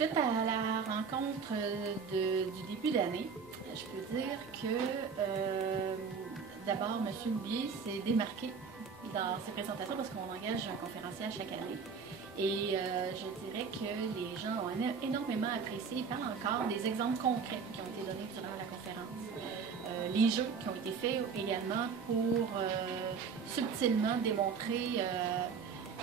Suite à la rencontre du début d'année, je peux dire que d'abord, M. Loubier s'est démarqué dans ses présentations parce qu'on engage un conférencier à chaque année. Et je dirais que les gens ont énormément apprécié. Ils parlent encore des exemples concrets qui ont été donnés durant la conférence. Les jeux qui ont été faits également pour subtilement démontrer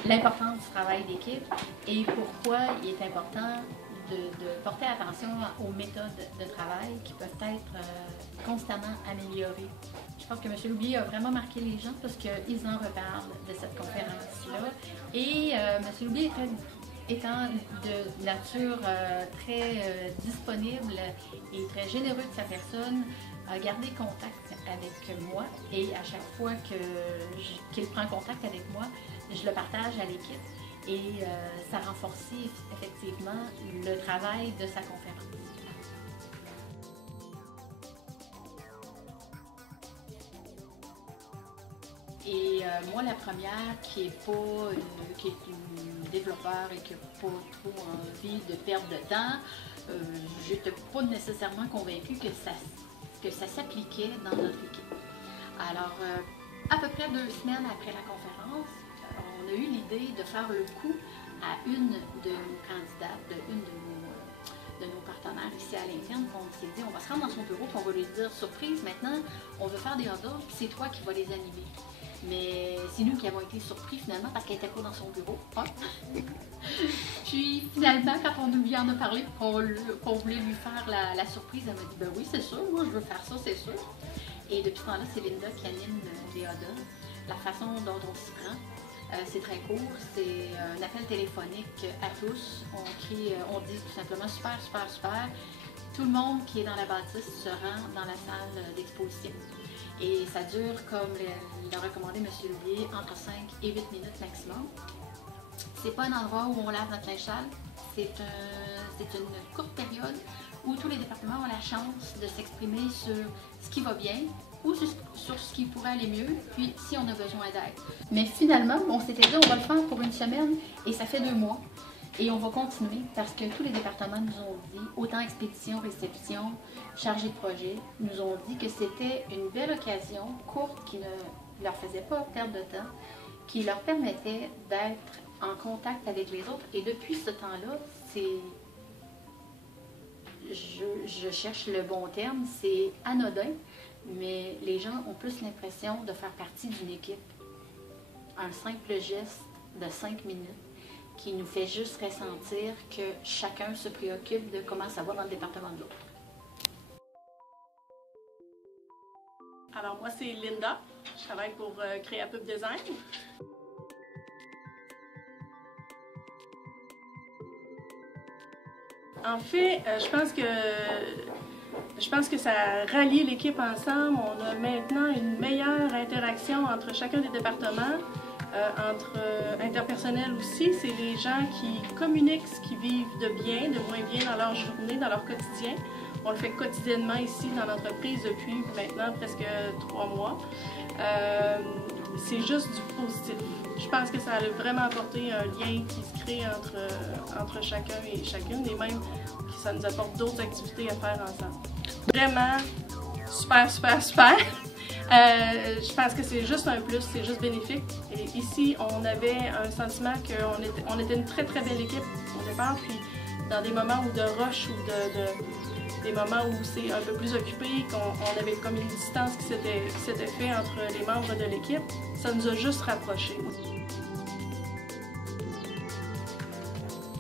l'importance du travail d'équipe et pourquoi il est important de porter attention aux méthodes de travail qui peuvent être constamment améliorées. Je pense que M. Loubier a vraiment marqué les gens parce qu'ils en reparlent de cette conférence-là. Et M. Loubier étant de nature très disponible et très généreux de sa personne, a gardé contact avec moi et à chaque fois qu'il prend contact avec moi, je le partage à l'équipe et ça renforce effectivement le travail de sa conférence. Et moi, la première qui est une développeur et qui n'a pas trop envie de perdre de temps, je n'étais pas nécessairement convaincue que ça s'appliquait dans notre équipe. Alors, à peu près 2 semaines après la conférence, on a eu l'idée de faire le coup à une de nos candidates, une de nos partenaires ici à l'interne. On s'est dit, on va se rendre dans son bureau et on va lui dire, surprise, maintenant, on veut faire des hot dogs, c'est toi qui vas les animer. Mais c'est nous qui avons été surpris finalement parce qu'elle n'était pas dans son bureau. Puis finalement, quand on nous lui en a parlé, qu'on voulait lui faire la surprise, elle m'a dit, ben oui, c'est sûr, moi je veux faire ça, c'est sûr. Et depuis ce temps-là, c'est Linda qui anime les hot dogs. La façon dont on s'y prend, c'est très court, c'est un appel téléphonique à tous. On dit tout simplement super, super, super. Tout le monde qui est dans la bâtisse se rend dans la salle d'exposition. Et ça dure, comme l'a recommandé M. Loubier, entre 5 et 8 minutes maximum. C'est pas un endroit où on lave notre linge sale, c'est une courte période où tous les départements ont la chance de s'exprimer sur ce qui va bien ou sur ce qui pourrait aller mieux, puis si on a besoin d'aide. Mais finalement, on s'était dit on va le faire pour 1 semaine et ça fait 2 mois. Et on va continuer parce que tous les départements nous ont dit, autant expédition, réception, chargé de projet, nous ont dit que c'était une belle occasion courte qui ne leur faisait pas perdre de temps, qui leur permettait d'être en contact avec les autres. Et depuis ce temps-là, je cherche le bon terme, c'est anodin, mais les gens ont plus l'impression de faire partie d'une équipe. Un simple geste de 5 minutes qui nous fait juste ressentir que chacun se préoccupe de comment ça va dans le département de l'autre. Alors moi c'est Linda, je travaille pour Créapub Design. En fait, je pense que ça rallie l'équipe ensemble. On a maintenant une meilleure interaction entre chacun des départements. Entre interpersonnels aussi, c'est les gens qui communiquent ce qu'ils vivent de bien, de moins bien dans leur journée, dans leur quotidien. On le fait quotidiennement ici dans l'entreprise depuis maintenant presque 3 mois. C'est juste du positif. Je pense que ça a vraiment apporté un lien qui se crée entre chacun et chacune et même que ça nous apporte d'autres activités à faire ensemble. Vraiment super, super, super! Je pense que c'est juste un plus, c'est juste bénéfique. Et ici, on avait un sentiment qu'on était une très très belle équipe au départ, puis dans des moments de rush ou des moments où c'est un peu plus occupé, qu'on avait comme une distance qui s'était faite entre les membres de l'équipe, ça nous a juste rapprochés.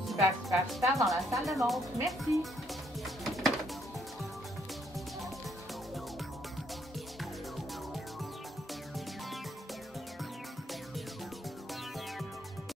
Super, super, super dans la salle de montre. Merci!